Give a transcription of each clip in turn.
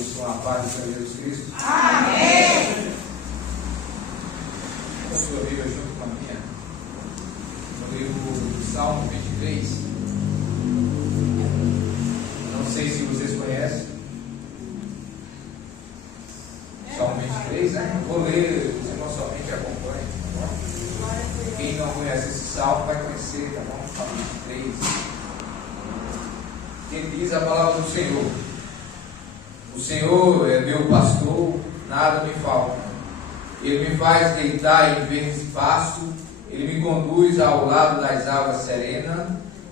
todos com a paz do Senhor Jesus Cristo. Amém. A sua Bíblia junto com a minha, no livro do Salmo 23. Não sei se vocês conhecem. Salmo 23, né? Vou ler, os irmãos somente acompanhem, tá bom? Quem não conhece esse salmo vai conhecer, tá bom? Salmo 23. Quem diz a palavra do Senhor: o Senhor é meu pastor, nada me falta. Ele me faz deitar em verdes pastos, Ele me conduz ao lado das águas serenas,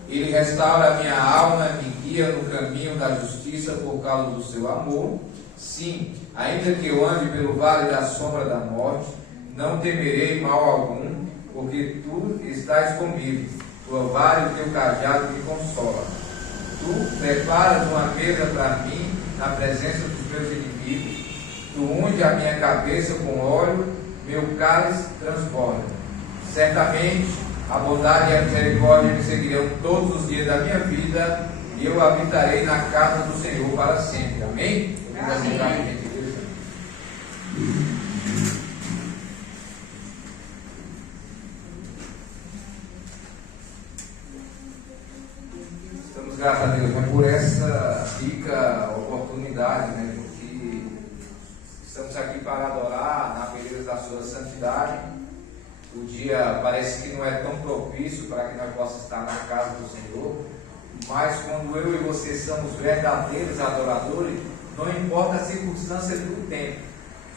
Ele restaura a minha alma, me guia no caminho da justiça por causa do seu amor. Sim, ainda que eu ande pelo vale da sombra da morte, não temerei mal algum, porque tu estás comigo, tua vara e teu cajado me consola. Tu preparas uma mesa para mim na presença dos meus inimigos. Tu unge a minha cabeça com óleo, meu cálice transborda. Certamente a bondade e a misericórdia me seguirão todos os dias da minha vida, e eu habitarei na casa do Senhor para sempre. Amém? Amém. Estamos, graças a Deus, né, por essa rica oportunidade, né, porque estamos aqui para adorar na beleza da sua santidade. O dia parece que não é tão propício para que nós possamos estar na casa do Senhor, mas quando eu e você somos verdadeiros adoradores, não importa as circunstâncias do tempo,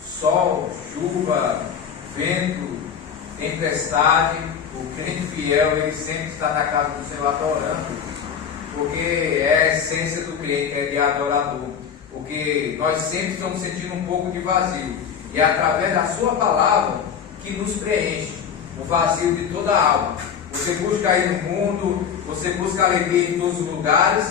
sol, chuva, vento, tempestade, o crente fiel, ele sempre está na casa do Senhor adorando, porque é a essência do crente, é de adorador, porque nós sempre estamos sentindo um pouco de vazio, e é através da sua palavra que nos preenche o vazio de toda a alma. Você busca aí no mundo, você busca alegria em todos os lugares,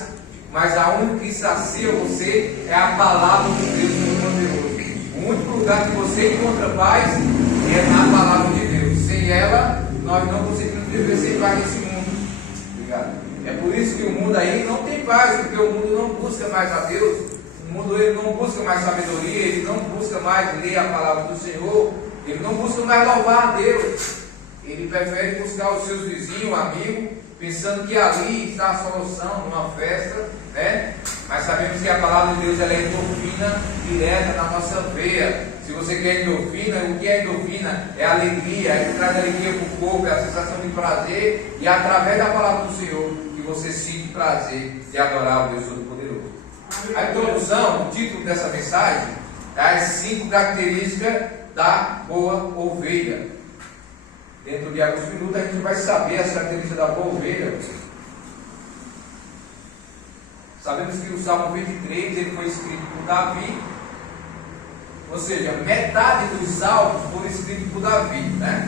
mas a única que sacia você é a palavra de Deus Todo-Poderoso. O único lugar que você encontra paz é na palavra de Deus. Sem ela, nós não conseguimos viver sem paz nesse mundo. Obrigado. É por isso que o mundo aí não tem paz, porque o mundo não busca mais a Deus. O mundo ele não busca mais sabedoria, ele não busca mais ler a palavra do Senhor, ele não busca mais louvar a Deus. Ele prefere buscar os seus vizinhos, amigos, pensando que ali está a solução numa festa, né? Mas sabemos que a palavra de Deus ela é endorfina direta na nossa veia. Se você quer endorfina, o que é endorfina? É alegria, é que traz alegria para o corpo, é a sensação de prazer, e é através da palavra do Senhor que você sente prazer de adorar o Deus Todo-Poderoso. A introdução, o título dessa mensagem, é as 5 características da boa ovelha. Dentro de alguns minutos a gente vai saber as características da boa ovelha. Sabemos que o Salmo 23 ele foi escrito por Davi, ou seja, metade dos salmos foram escritos por Davi, né?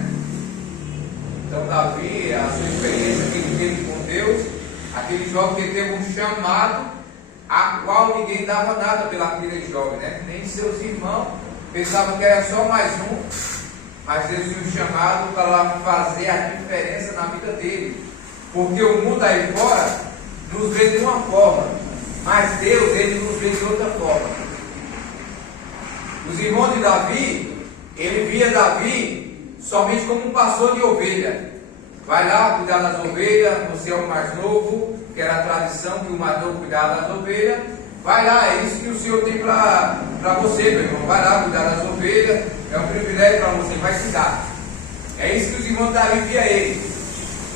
Então Davi, a sua experiência que ele teve com Deus, aquele jovem que teve um chamado a qual ninguém dava nada pelaquele jovem, né? Nem seus irmãos pensavam que era só mais um. Mas Deus tinha um chamado para fazer a diferença na vida dele. Porque o mundo aí fora nos vê de uma forma, mas Deus ele nos vê de outra forma. Os irmãos de Davi, ele via Davi somente como um pastor de ovelha. Vai lá cuidar das ovelhas, você é o mais novo, que era a tradição que o mais novo cuidava das ovelhas. Vai lá, é isso que o Senhor tem para você, meu irmão. Vai lá cuidar das ovelhas, é um privilégio para você, vai se dar. É isso que os irmãos de Davi via ele.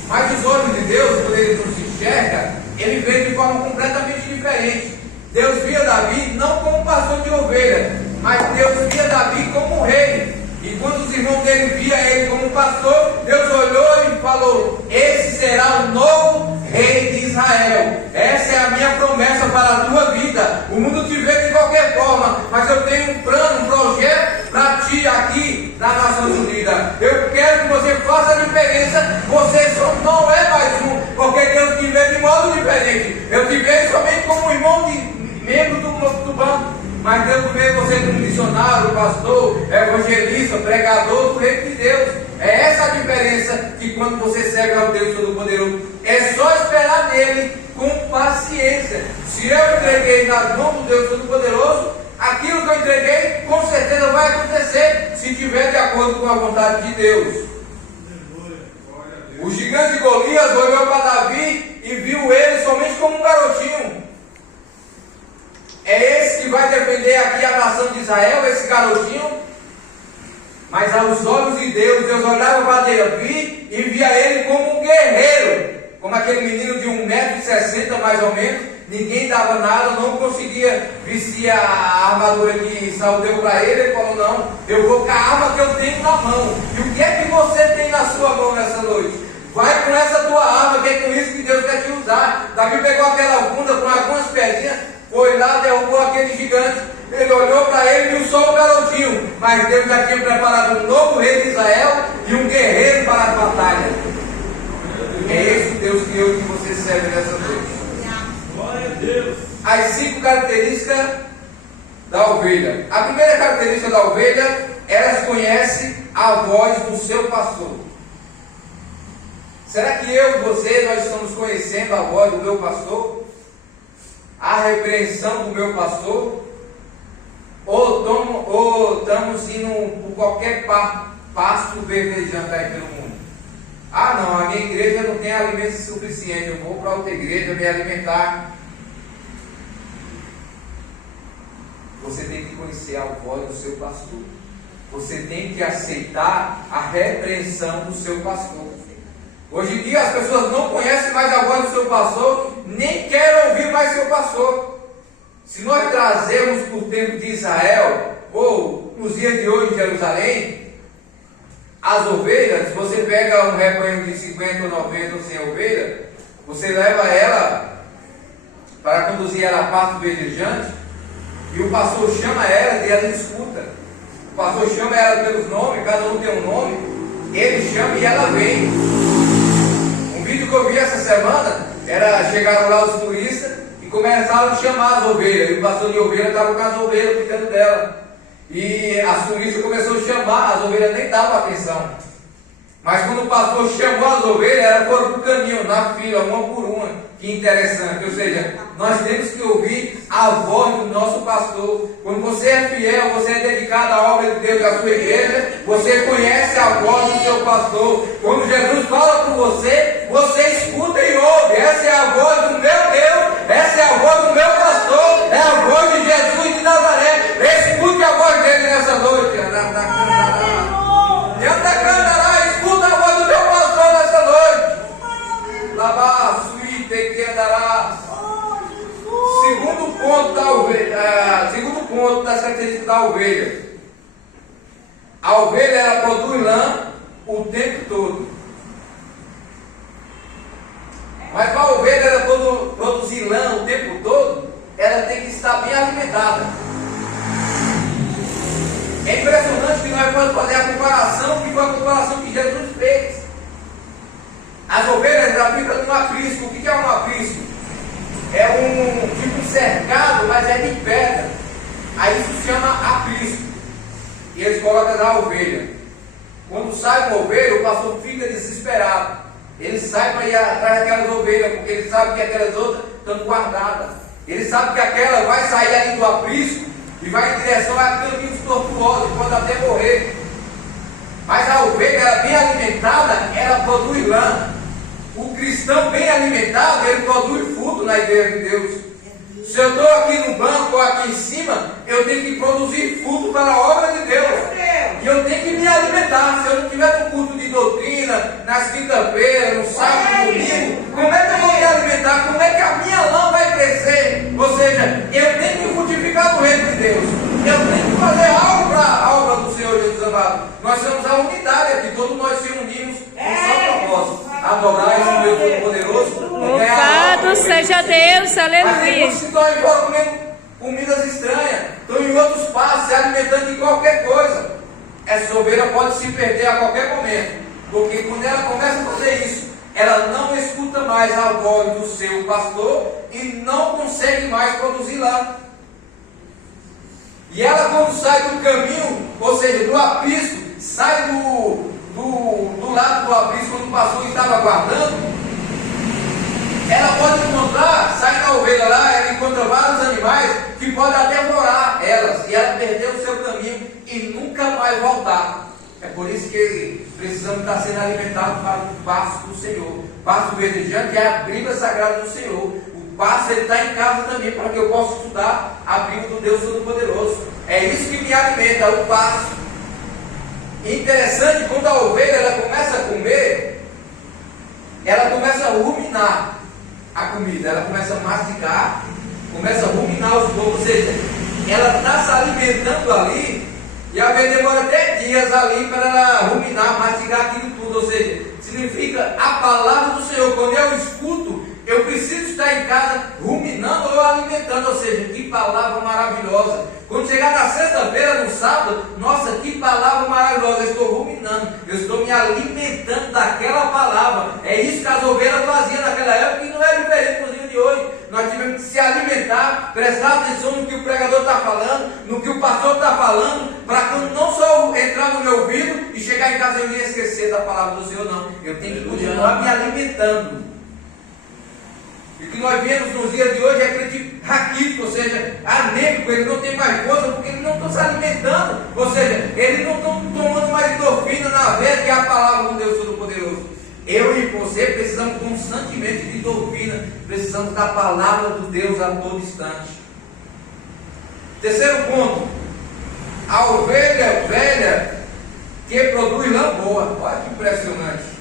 Mas os olhos de Deus, quando ele nos enxerga, ele vê de forma completamente diferente. Deus via Davi não como pastor de ovelha, mas Deus via Davi como rei. E quando os irmãos dele via ele como pastor, Deus olhou e falou: esse será o novo rei de Israel. Essa é a minha promessa para a tua vida. O mundo te vê de qualquer forma, mas eu tenho um plano, um projeto para ti aqui na Nações Unidas. Eu quero que você faça a diferença. Você só não é mais um, porque Deus te vê de modo diferente. Eu te vejo somente como um irmão de membro do banco, mas Deus vê você como missionário, pastor, evangelista, pregador do reino de Deus. É essa a diferença que quando você segue ao Deus Todo-Poderoso, é só esperar nele com paciência. Se eu entreguei nas mãos do Deus Todo-Poderoso, a aquilo que eu entreguei, com certeza vai acontecer, se estiver de acordo com a vontade de Deus. O gigante Golias olhou para Davi e viu ele somente como um garotinho. É esse que vai defender aqui a nação de Israel, esse garotinho. Mas aos olhos de Deus, Deus olhava para Davi e via ele como um guerreiro, como aquele menino de 1,60 m mais ou menos. Ninguém dava nada, não conseguia vestir a armadura que Saul deu para ele. Ele falou: não, eu vou com a arma que eu tenho na mão. E o que é que você tem na sua mão nessa noite? Vai com essa tua arma, que é com isso que Deus quer te usar. Davi pegou aquela funda com algumas pedrinhas, foi lá, derrubou aquele gigante. Ele olhou para ele e viu só um garotinho, mas Deus já tinha preparado um novo rei de Israel e um guerreiro para as batalhas. É esse Deus que eu e que você serve nessa noite. Glória a Deus. As 5 características da ovelha. A primeira característica da ovelha, elas conhecem a voz do seu pastor. Será que eu e você, nós estamos conhecendo a voz do meu pastor? A repreensão do meu pastor? Ou estamos indo por qualquer pasto verdejante aí pelo mundo? Ah, não, a minha igreja não tem alimento suficiente, eu vou para outra igreja me alimentar. Você tem que conhecer a voz do seu pastor. Você tem que aceitar a repreensão do seu pastor. Hoje em dia as pessoas não conhecem mais a voz do seu pastor, nem querem ouvir mais seu pastor. Se nós trazermos para o tempo de Israel, ou nos dias de hoje em Jerusalém, as ovelhas, você pega um rebanho de 50 ou 90 ou 100 ovelhas, você leva ela para conduzir ela a pasto verdejante, e o pastor chama ela e ela escuta. O pastor chama ela pelos nomes, cada um tem um nome, ele chama e ela vem. Um vídeo que eu vi essa semana, chegaram lá os turistas e começaram a chamar as ovelhas, e o pastor de ovelha estava com as ovelhas cuidando dela. E as turistas começaram a chamar, as ovelhas nem davam atenção. Mas quando o pastor chamou as ovelhas, elas foram para o caminho, na fila, uma por uma. Que interessante, ou seja, nós temos que ouvir a voz do nosso pastor. Quando você é fiel, você é dedicado à obra de Deus, à sua igreja, você conhece a voz do seu pastor. Quando Jesus fala com você, você escuta e ouve. Essa é a voz do meu Deus, essa é a voz do meu pastor, é a voz de Jesus de Nazaré. Escute a voz dele nessa noite. Escuta a voz do teu pastor nessa noite. Lavar. Segundo ponto da ovelha, segundo ponto das características da ovelha. A ovelha ela produz lã o tempo todo. Mas para a ovelha ela produzir lã o tempo todo, ela tem que estar bem alimentada. É impressionante que nós vamos fazer a comparação, que foi a comparação que Jesus fez. As ovelhas já ficam num aprisco. O que é um aprisco? É um tipo cercado, mas é de pedra. Aí isso se chama aprisco. E eles colocam na ovelha. Quando sai uma ovelha, o pastor fica desesperado. Ele sai para ir atrás daquelas ovelhas, porque ele sabe que aquelas outras estão guardadas. Ele sabe que aquela vai sair ali do aprisco e vai em direção a caminhos tortuosos, pode até morrer. Mas a ovelha, ela bem alimentada, ela produz lã. O cristão bem alimentado, ele produz fruto na igreja de Deus. Se eu estou aqui no banco ou aqui em cima, eu tenho que produzir fruto para a obra de Deus. E eu tenho que me alimentar. Se eu não estiver no culto de doutrina, nas quinta-feiras, no sábado, no domingo, como é que eu vou me alimentar? Como é que a minha lã vai crescer? Ou seja, eu tenho que frutificar no reino de Deus. Eu tenho que fazer algo para a obra do Senhor Jesus amado. Nós somos a unidade aqui, todos nós se unimos com só propósito. Adorar esse Deus Todo-Poderoso. Louvado seja Deus, aleluia. Mas se estão aí fora comendo comidas estranhas, estão em outros passos, se alimentando de qualquer coisa. Essa ovelha pode se perder a qualquer momento. Porque quando ela começa a fazer isso, ela não escuta mais a voz do seu pastor e não consegue mais produzir lá. E ela, quando sai do caminho, ou seja, do aprisco, sai do lado do aprisco, quando o pastor estava guardando, ela pode encontrar, sai da ovelha lá, ela encontra vários animais que podem até devorar elas. E ela perdeu o seu caminho e nunca mais voltar. É por isso que precisamos estar sendo alimentados para o pasto do Senhor. Pasto verdejante é a Bíblia Sagrada do Senhor. O pasto ele está em casa também, para que eu possa estudar a Bíblia do Deus Todo-Poderoso. É isso que me alimenta, o pasto. Interessante, quando a ovelha ela começa a comer, ela começa a ruminar a comida, ela começa a mastigar, começa a ruminar os poucos, ou seja, ela está se alimentando ali, e a vezes demora até dias ali para ela ruminar, mastigar aquilo tudo, ou seja, significa a palavra do Senhor. Quando eu escuto, eu preciso estar em casa ruminando ou alimentando, ou seja, que palavra maravilhosa. Quando chegar na sexta-feira, no sábado, nossa, que palavra maravilhosa, eu estou ruminando, eu estou me alimentando daquela palavra. É isso que as ovelhas faziam naquela época e não é diferente nos dias de hoje. Nós tivemos que se alimentar, prestar atenção no que o pregador está falando, no que o pastor está falando, para que eu não só entrar no meu ouvido e chegar em casa e eu ia esquecer da palavra do Senhor, não. Eu tenho que continuar me alimentando. E o que nós vemos nos dias de hoje é aquele raquítico, ou seja, anêmico, ele não tem mais força porque ele não está se alimentando, ou seja, ele não está tomando mais endorfina na veia, que é a palavra do Deus Todo-Poderoso. Eu e você precisamos constantemente de endorfina, precisamos da palavra do Deus a todo instante. Terceiro ponto, a ovelha velha que produz lã boa. Olha que impressionante.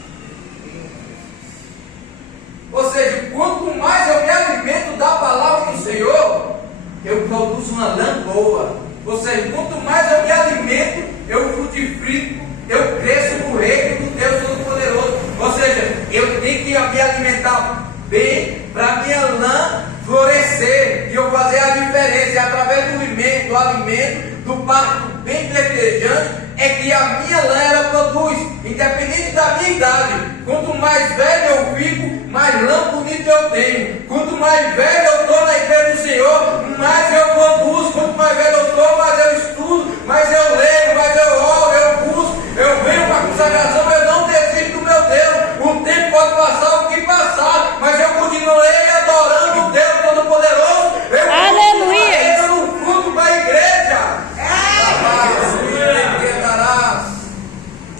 Ou seja, quanto mais eu me alimento da palavra do Senhor, eu produzo uma lã boa. Ou seja, quanto mais eu me alimento, eu frutifico, eu cresço no reino do Deus Todo-Poderoso. Ou seja, eu tenho que me alimentar bem para minha lã florescer e eu fazer a diferença. E através do alimento, do pasto bem verdejante, é que a minha lã ela produz, independente da minha idade. Quanto mais velho eu fico, mais lã bonita eu tenho. Quanto mais velho eu estou na igreja do Senhor, mais eu produzo. Quanto mais velho eu estou, mais eu estudo, mais eu leio, mais eu oro, eu busco, eu venho para a consagração, eu não desisto do meu Deus. O tempo pode passar o que passar, mas eu continuei adorando o Deus Todo-Poderoso. Aleluia! Eu no fruto para a igreja.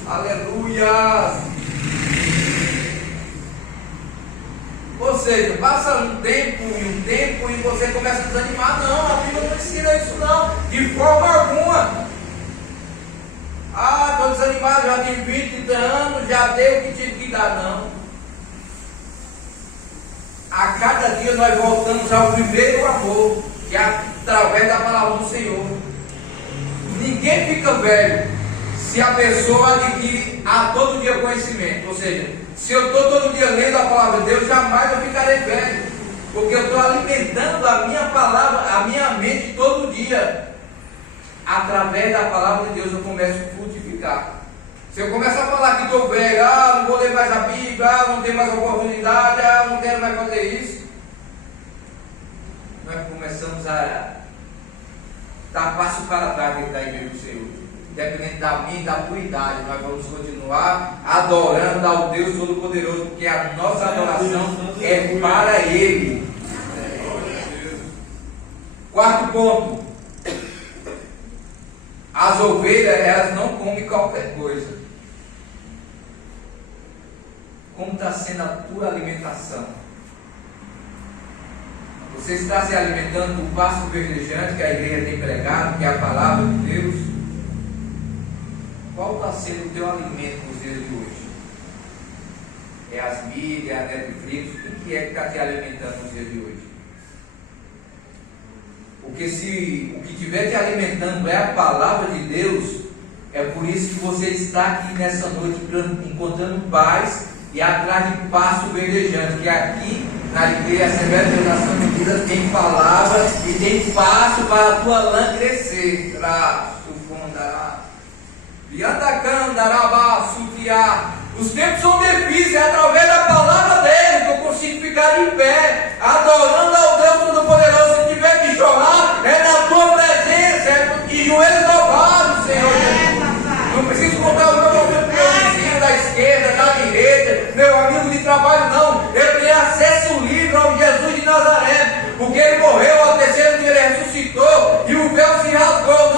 Aleluia! Ou seja, passa um tempo e você começa a desanimar. Não, a Bíblia não ensina isso não, de forma alguma. Estou desanimado, já tenho 20, 30 anos, já dei o que tive que dar, não. A cada dia nós voltamos ao primeiro amor, que é através da palavra do Senhor. Ninguém fica velho se a pessoa adquire a todo dia conhecimento. Ou seja, se eu estou todo dia lendo a palavra de Deus, jamais eu ficarei velho, porque eu estou alimentando a minha palavra, a minha mente todo dia. Através da palavra de Deus eu começo a frutificar. Se eu começar a falar que estou velho, não vou ler mais a Bíblia, não tenho mais oportunidade, não quero mais fazer isso, nós começamos a dar passo para trás dentro da igreja do Senhor. Independente da minha e da tua idade, nós vamos continuar adorando ao Deus Todo-Poderoso, porque a nossa adoração é para Ele. Quarto ponto, as ovelhas elas não comem qualquer coisa. Como está sendo a tua alimentação? Você está se alimentando do pasto verdejante que a igreja tem pregado, que é a palavra de Deus? Qual está sendo o teu alimento nos dias de hoje? É as mídias, a Netflix? O que é que está te alimentando nos dias de hoje? Porque se o que estiver te alimentando é a palavra de Deus, é por isso que você está aqui nessa noite encontrando paz e atrás de pasto verdejante, que aqui na igreja Assembleia de Deus Nação Unida tem palavra e tem pasto para a tua lã crescer. Os tempos são difíceis, é através da palavra dele que eu consigo ficar em pé, adorando ao Deus Todo-Poderoso. Se tiver que chorar, é na tua presença, é de joelhos dobrados, Senhor Jesus. Não preciso contar o meu vizinho da esquerda, da direita, meu amigo de trabalho, não. Eu tenho acesso livre ao Jesus de Nazaré, porque ele morreu, ao terceiro dia ele ressuscitou, e o véu se rasgou.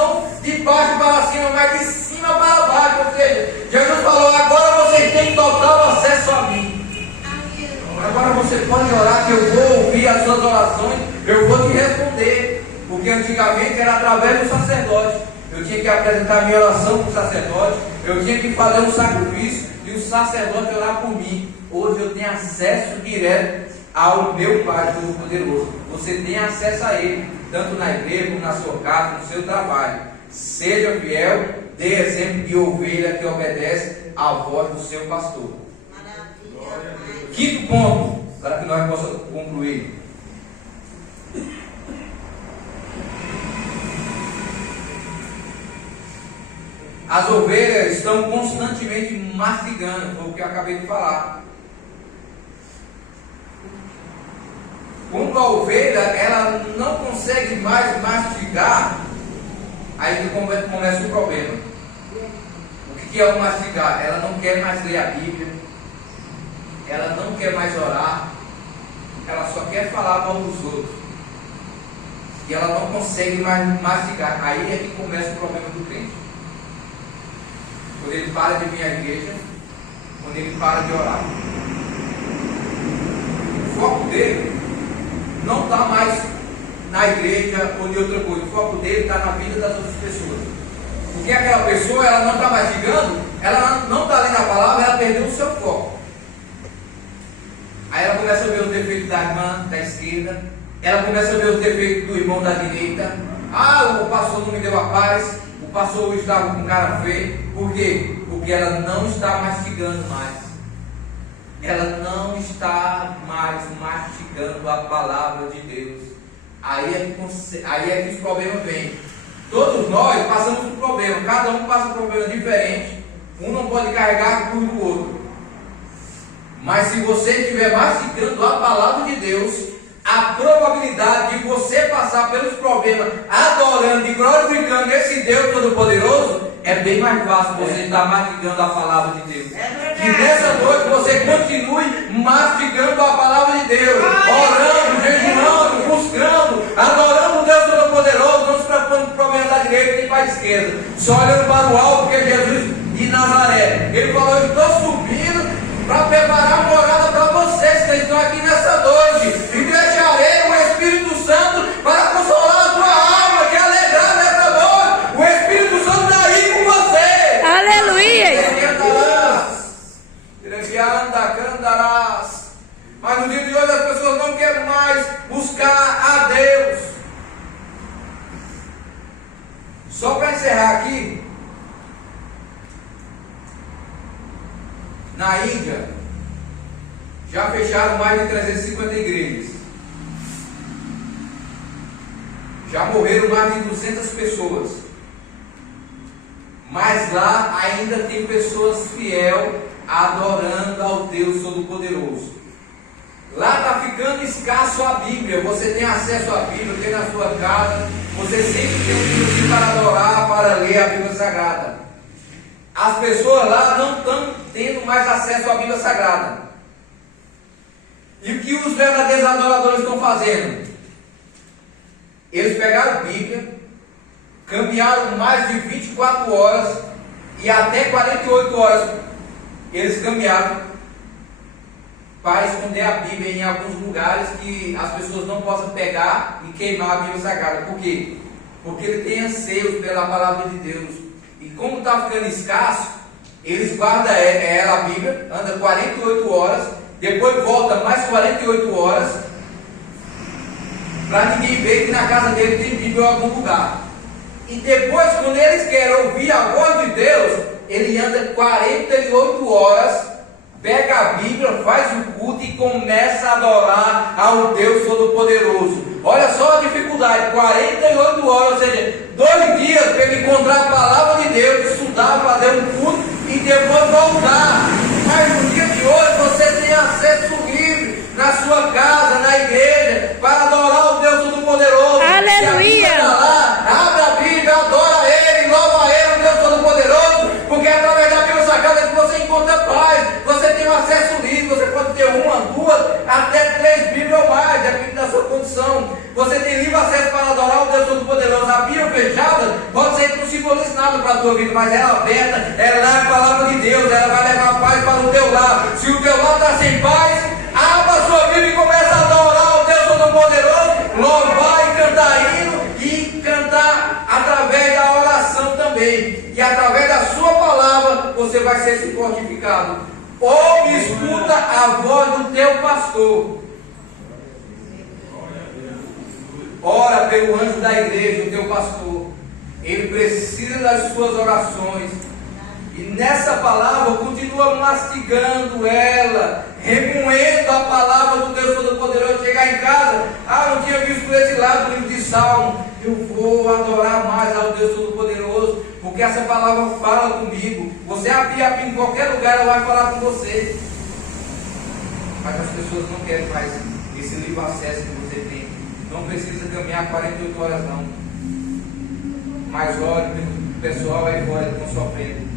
você pode orar que eu vou ouvir as suas orações, eu vou te responder. Porque antigamente era através do sacerdote. Eu tinha que apresentar minha oração para o sacerdote, eu tinha que fazer um sacrifício e o sacerdote orar por mim. Hoje eu tenho acesso direto ao meu Pai Todo-Poderoso. Você tem acesso a Ele, tanto na igreja, como na sua casa, no seu trabalho. Seja fiel, dê exemplo de ovelha que obedece à voz do seu pastor. Quinto ponto, para que nós possamos concluir. As ovelhas estão constantemente mastigando, foi o que eu acabei de falar. Quando a ovelha ela não consegue mais mastigar, aí começa o problema. O que é o mastigar? Ela não quer mais ler a Bíblia, ela não quer mais orar, ela só quer falar para os outros. E ela não consegue mais mastigar. Aí é que começa o problema do crente. Quando ele para de vir à igreja, quando ele para de orar. O foco dele não está mais na igreja ou de outra coisa. O foco dele está na vida das outras pessoas. Porque aquela pessoa, ela não está mastigando, ela não está lendo a palavra, ela perdeu o seu foco. Aí ela começa a ver os defeitos da irmã da esquerda, ela começa a ver os defeitos do irmão da direita. Ah, o pastor não me deu a paz, o pastor estava com cara feio. Por quê? Porque ela não está mastigando mais. Ela não está mais mastigando a palavra de Deus. Aí é que os problemas vêm. Todos nós passamos por problema. Cada um passa por um problema diferente. Um não pode carregar a cruz do outro. Mas se você estiver mastigando a palavra de Deus, a probabilidade de você passar pelos problemas adorando e glorificando esse Deus Todo-Poderoso é bem mais fácil você estar mastigando a palavra de Deus. Que nessa noite você continue mastigando a palavra de Deus, orando, jejuando, buscando, adorando o Deus Todo-Poderoso, não se preocupando com o problema da direita nem para a esquerda, só olhando para o alto, porque Jesus de Nazaré, ele falou: eu estou subindo para preparar uma morada para vocês que estão aqui nessa noite, e deixarei o Espírito Santo para consolar a tua alma, te alegrar nessa noite. O Espírito Santo está aí com você. Aleluia. Mas no dia de hoje as pessoas não querem mais buscar a Deus. Só para encerrar aqui, na Índia já fecharam mais de 350 igrejas, já morreram mais de 200 pessoas, mas lá ainda tem pessoas fiéis adorando ao Deus Todo-Poderoso. Lá está ficando escasso a Bíblia. Você tem acesso à Bíblia, tem na sua casa, você sempre tem um minutinho para adorar, para ler a Bíblia Sagrada. As pessoas lá não estão tendo mais acesso à Bíblia Sagrada. E o que os verdadeiros adoradores estão fazendo? Eles pegaram a Bíblia, caminharam mais de 24 horas e até 48 horas eles caminharam para esconder a Bíblia em alguns lugares que as pessoas não possam pegar e queimar a Bíblia Sagrada. Por quê? Porque ele tem anseios pela palavra de Deus. E como está ficando escasso, eles guardam ela, a Bíblia, anda 48 horas, depois volta mais 48 horas, para ninguém ver que na casa dele tem Bíblia em algum lugar. E depois, quando eles querem ouvir a voz de Deus, ele anda 48 horas, pega a Bíblia, faz o culto e começa a adorar ao Deus Todo-Poderoso. Olha só a dificuldade, 48 horas, ou seja, 2 dias para ele encontrar a palavra de Deus, estudar, fazer um culto e depois voltar. Mas no dia de hoje você tem acesso livre na sua casa, na igreja, para adorar o Deus Todo-Poderoso. Aleluia! Abre a Bíblia, adora Ele, louva Ele, o Deus Todo-Poderoso, porque através da Bíblia Sagrada que você encontra paz, você tem um acesso livre, você pode ter 1, 2, até 3 Bíblias ou mais, depende da sua condição. Você tem livre acesso para adorar o Deus Todo-Poderoso. A Bíblia fechada pode ser que não simbolize nada para a tua vida, mas ela aberta, ela é a palavra de Deus, ela vai levar paz para o teu lar. Se o teu lar está sem paz, abra a sua Bíblia e vai ser esse fortificado. Ouve e escuta a voz do teu pastor. Ora pelo anjo da igreja, o teu pastor. Ele precisa das suas orações. E nessa palavra continua mastigando ela, remoendo a palavra do Deus Todo-Poderoso. Chegar em casa, não tinha visto por esse lado o livro de Salmo. Eu vou adorar mais ao Deus Todo-Poderoso, porque essa palavra fala comigo. Você abrir em qualquer lugar, ela vai falar com você. Mas as pessoas não querem mais esse livre acesso que você tem. Não precisa caminhar 48 horas não. Mas olha, o pessoal aí fora estão sofrendo.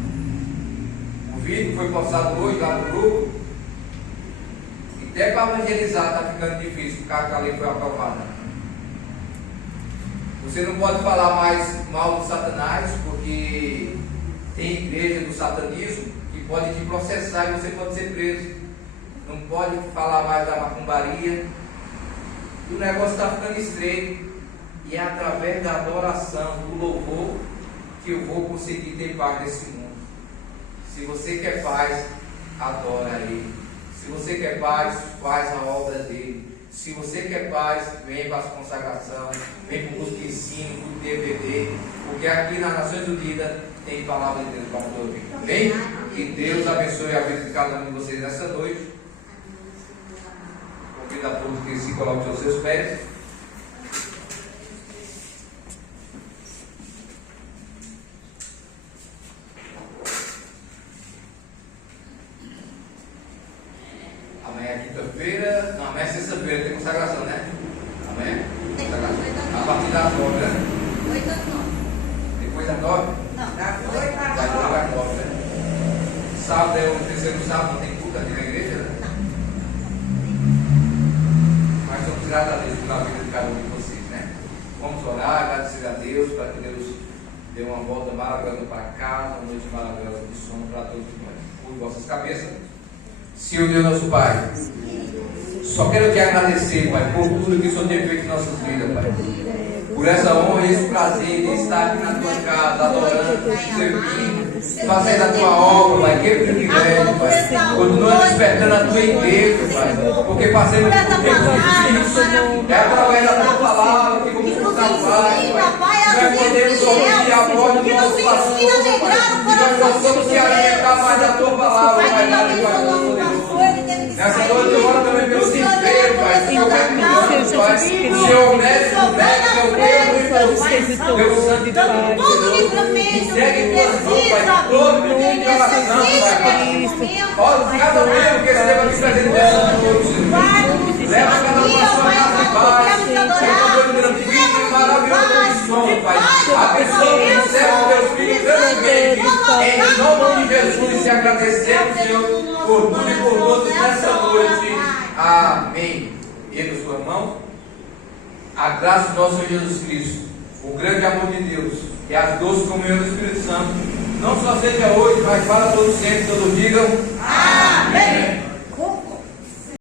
O vídeo foi postado hoje lá no grupo. E até para evangelizar está ficando difícil, porque a lei foi aprovada. Você não pode falar mais mal do Satanás, porque tem igreja do satanismo que pode te processar e você pode ser preso. Não pode falar mais da macumbaria. E o negócio está ficando estreito. E é através da adoração, do louvor, que eu vou conseguir ter paz nesse mundo. Se você quer paz, adora Ele. Se você quer paz, faz a obra dele. Se você quer paz, vem para a consagração, vem para o curso de ensino, curso de DVD, porque aqui nas Nações Unidas tem palavra de Deus para todo mundo. Amém? Que Deus abençoe a vida de cada um de vocês nessa noite. Convido a todos que se coloquem aos seus pés. Amanhã é quinta-feira, não, amanhã é sexta-feira, tem consagração, né? Amanhã? Consagração. A partir das 9, né? 8 às 9. Depois das 9? Não, das 8 Das 9, né? Sábado é o terceiro sábado, não tem culto aqui na igreja, né? Mas somos gratos a Deus pela vida de cada um de vocês, né? Vamos orar, agradecer a Deus para que Deus dê uma volta maravilhosa para casa, uma noite maravilhosa de sono para todos nós. Por vossas cabeças. Senhor Deus nosso Pai, só quero te agradecer, Pai, por tudo que o Senhor tem feito em nossas vidas, Pai. Por essa honra e esse prazer de estar aqui na tua casa, adorando, te servindo, fazendo a tua obra, Pai. Que privilégio, Pai. Continua despertando a tua igreja, Pai. Porque fazemos por tempo. É através da tua palavra que vamos escutar o Pai. Nós podemos ouvir a voz do nosso pastor, Pai. E nós possamos se alimentar mais da tua palavra, Pai. Nessa noite eu oro também pelo enfermo, Pai. Senhor médico, Pai. Senhor médico, eu creio pelo sangue de Deus. Segue tuas mãos, Pai. Todo mundo de oração, Pai. Ora, cada membro que esteve aqui presente nessa noite. Leva cada um a sua casa em paz. Senhor, grande e maravilhoso de som, Pai. Abençoe e serve teus filhos grandemente. Em nome de Jesus, te agradecemos, Senhor, por tudo e por todos nessa noite. Amém. Erga sua mão. A graça do nosso Senhor Jesus Cristo, o grande amor de Deus e as doces comunhões do Espírito Santo, não só seja hoje, mas para todos sempre, todos digam amém.